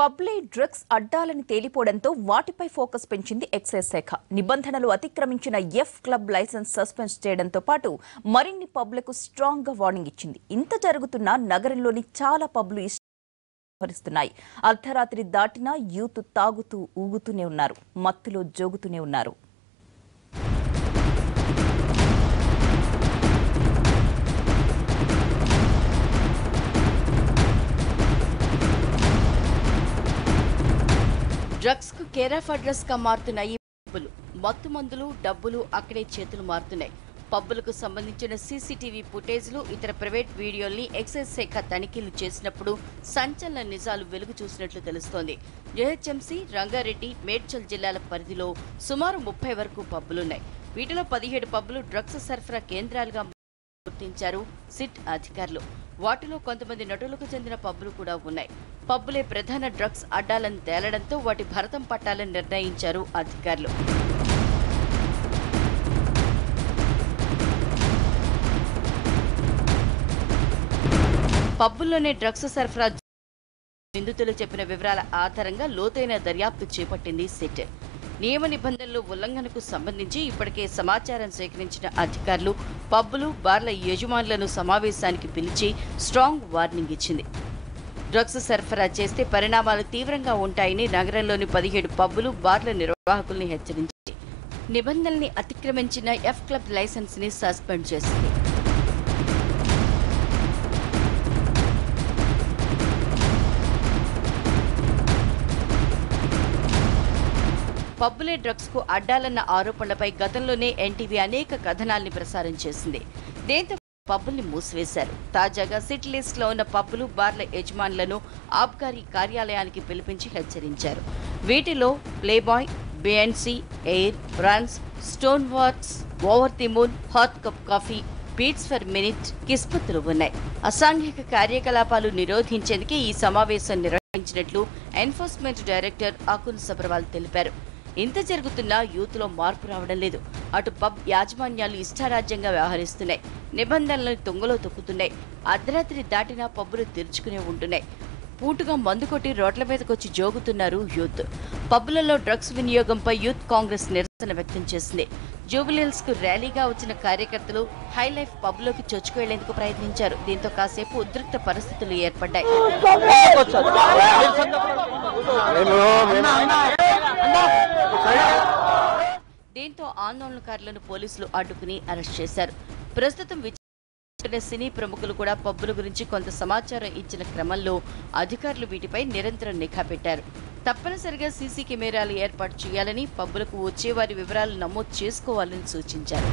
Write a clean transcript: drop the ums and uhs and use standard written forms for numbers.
పబ్లో drugs అడ్డాలని తేలిపోవడంతో వాటిపై focus పెంచింది excise శాఖ. నిబంధనలు అతిక్రమించిన ఎఫ్ క్లబ్ లైసెన్స్ సస్పెండ్ చేయడంతో పాటు మరిన్ని పబ్లకు స్ట్రాంగ్ గా వార్నింగ్ ఇచ్చింది. ఇంత జరుగుతున్నా నగరంలోని చాలా పబ్లు వ్యవహరిస్తున్నాయి. అర్ధరాత్రి దాటినా యూత్ తాగుతూ ఊగుతూనే ఉన్నారు, మత్తులో జోగుతూనే ఉన్నారు. డ్రగ్స్ కు కేర్ ఆఫ్ అడ్రస్ గా మారుతున్నాయి పబ్బులు. మత్తు మందులు, డబ్బులు అక్కడే చేతులు మారుతున్నాయి. పబ్బులకు సంబంధించిన సీసీటీవీ ఫుటేజ్లు, ఇతర ప్రైవేట్ వీడియోల్ని ఎక్సైజ్ శాఖ తనిఖీలు చేసినప్పుడు సంచలన నిజాలు వెలుగు చూసినట్లు తెలుస్తోంది. జెహెచ్ఎంసీ, రంగారెడ్డి, మేడ్చల్ జిల్లాల పరిధిలో సుమారు 30 వరకు పబ్బులున్నాయి. వీటిలో 17 పబ్బులు డ్రగ్స్ సరఫరా కేంద్రాలుగా గుర్తించారు సిట్ అధికారులు. వాటిలో కొంతమంది నటులకు చెందిన పబ్బులు కూడా ఉన్నాయి. పబ్బులే ప్రధాన డ్రగ్స్ అడ్డాలను తేలడంతో వాటి భరతం పట్టాలని నిర్ణయించారు అధికారులు. పబ్బుల్లోనే డ్రగ్స్ సరఫరా నిందితులు చెప్పిన వివరాల ఆధారంగా లోతైన దర్యాప్తు చేపట్టింది సిట్. నియమ నిబంధనలు ఉల్లంఘనకు సంబంధించి ఇప్పటికే సమాచారం సేకరించిన అధికారులు పబ్బులు, బార్ల యజమానులను సమావేశానికి పిలిచి స్ట్రాంగ్ వార్నింగ్ ఇచ్చింది. డ్రగ్స్ సరఫరా చేస్తే పరిణామాలు తీవ్రంగా ఉంటాయని నగరంలోని 17 పబ్బులు, బార్ల నిర్వాహకుల్ని హెచ్చరించి నిబంధనల్ని అతిక్రమించిన ఎఫ్ క్లబ్ లైసెన్స్ ని సస్పెండ్ చేసింది. పబ్బులే డ్రగ్స్ కు అడ్డాలన్న ఆరోపణలపై గతంలోనే ఎన్టీవీ అనేక కథనాల్ని ప్రసారం చేసింది. దీంతో పబ్బుల్ని మూసివేశారు. తాజాగా సిట్ లిస్ట్ లో ఉన్న పబ్బులు, బార్ల యజమానులను ఆబ్కారీ కార్యాలయానికి పిలిపించి హెచ్చరించారు. వీటిలో Playboy, BNC, air, runs, stone works, over the moon, hot cup coffee, beats for minute, కిస్మత్తులు ఉన్నాయి. అసాంఘిక కార్యకలాపాలు నిరోధించేందుకే ఈ సమావేశం నిర్వహించినట్లు ఎన్ఫోర్స్మెంట్ డైరెక్టర్ అకున్ సబర్వాల్ తెలిపారు. ఇంత జరుగుతున్నా యూత్ లో మార్పు రావడం లేదు. అటు పబ్ యాజమాన్యాలు ఇష్టారాజ్యంగా వ్యవహరిస్తున్నాయి, నిబంధనలను తొంగలో తొక్కుతున్నాయి. అర్ధరాత్రి దాటినా పబ్బులు తెరుచుకునే ఉంటున్నాయి. పూటుగా మందు కొట్టి రోడ్ల మీదకొచ్చి జోగుతున్నారు యూత్. పబ్బులలో డ్రగ్స్ వినియోగంపై యూత్ కాంగ్రెస్ నిరసన వ్యక్తం చేసింది. జూబిలీహిల్స్ కు ర్యాలీగా వచ్చిన కార్యకర్తలు హైలైఫ్ పబ్లోకి చొచ్చుకువెళ్లేందుకు ప్రయత్నించారు. దీంతో కాసేపు ఉద్రిక్త పరిస్థితులు ఏర్పడ్డాయి. దీంతో ఆందోళనకారులను పోలీసులు అడ్డుకుని అరెస్ట్ చేశారు. ప్రస్తుతం సినీ ప్రముఖులు కూడా పబ్బుల గురించి కొంత సమాచారం ఇచ్చిన క్రమంలో అధికారులు వీటిపై నిరంతరం నిఘా పెట్టారు. తప్పనిసరిగా సీసీ కెమెరాలు ఏర్పాటు చేయాలని, పబ్బులకు వచ్చేవారి వివరాలు నమోదు చేసుకోవాలని సూచించారు.